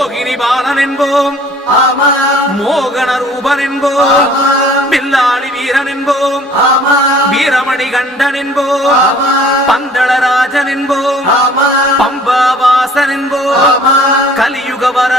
மோகினி பாலன் என்போம் மோகன ரூபன் என்போம் பில்லாளி வீரன் என்போம் வீரமணி கண்டன் என்போம் பந்தளராஜன் என்போம் பம்பாவாசன் என்போம் கலியுக வரத